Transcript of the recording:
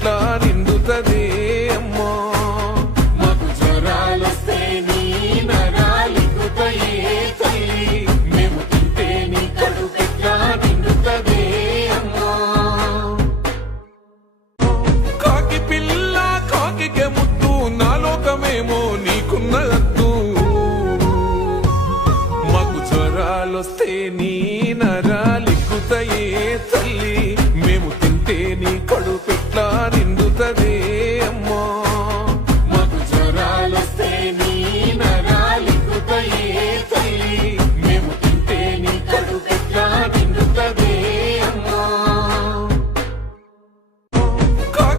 పెట్ల నిండుతదే అమ్మా. మాకు జ్వరాలొస్తే నీ నరాలిగుతాయే తల్లి, మేము తింటే నీ కడుపు పెట్ల నిండుతదే అమ్మా. కాకి పిల్ల కాకికే ముద్దు, నా లోకమేమో నీకున్న హద్దు. మాకు జ్వరాలొస్తే నీ నరాలిగుతాయే తల్లి, మేము తింటే నీ కడుపు పెట్ల నిండుతదే